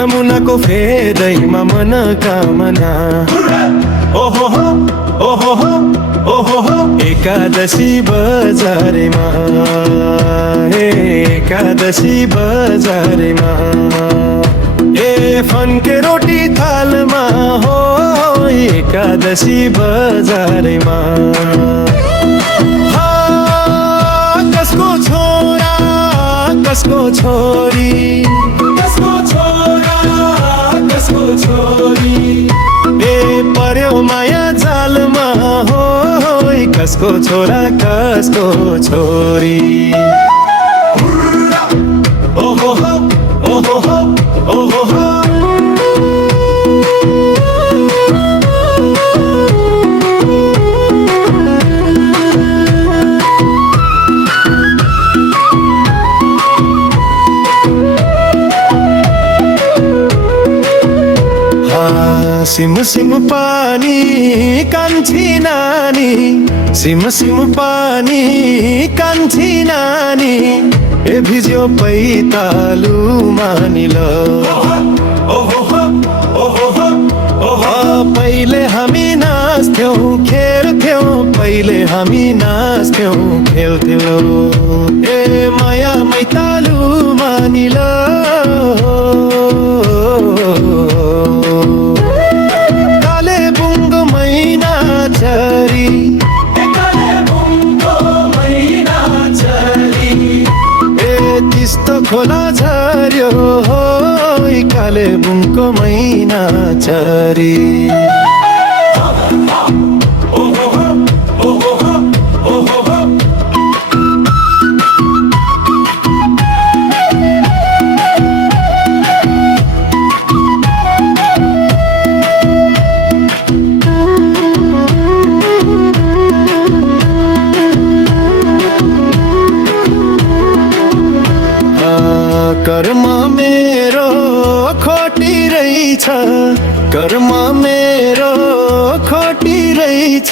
जमुनाको फेदैमा मनोकामना ओहो हो ओहो हो ओहो हो एकादशी बजारेमा एकादशी बजारेमा ए फन्के रोटी थालमा हो एकादशी बजारेमा कसको छोरा कसको छोरी कसको छोरा कसको छोरी ए पर्यो माया जालमा हो कसको छोरा कसको छोरी ओहो हो ओहो हो ओहो हो सिम सिम पानी कान्छी नानी सिम सिम पानी कान्छी नानी ए भिज्यो पैतालु मानिल पहिले हामी नाच्थ्यौं खेल्थ्यौं पहिले हामी नाच्थ्यौं खेल्थ्यौं ए माया मैतालु मानिल खोला झर्यो हो कालेबुङको मैना चरी कर्म मेरो खोटी रहेछ कर्म मेरो खोटी रहेछ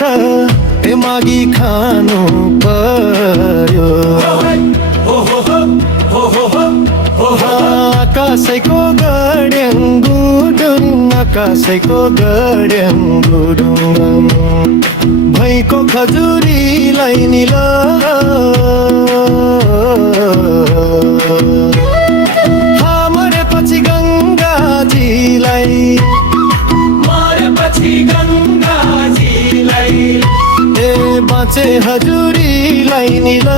ए मागी खानु पर्यो आकाशैको गड्याङ्गुडुङ आकाशैको गड्याङ्गुडुङ भैको खजुरीलाई निल ए बाँचे हजुरीलाई निल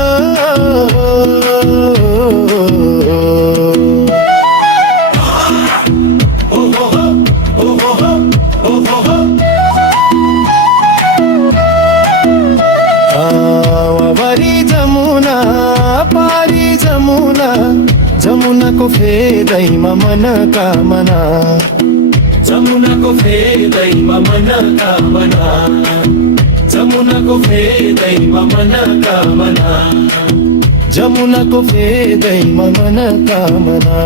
वारी जमुना पारी जमुना जमुनाको फेदैमा मनोकामना जमुनाको फेदैमा मनोकामना जमुनाको फेदैमा मनोकामना जमुनाको फेदैमा मनोकामना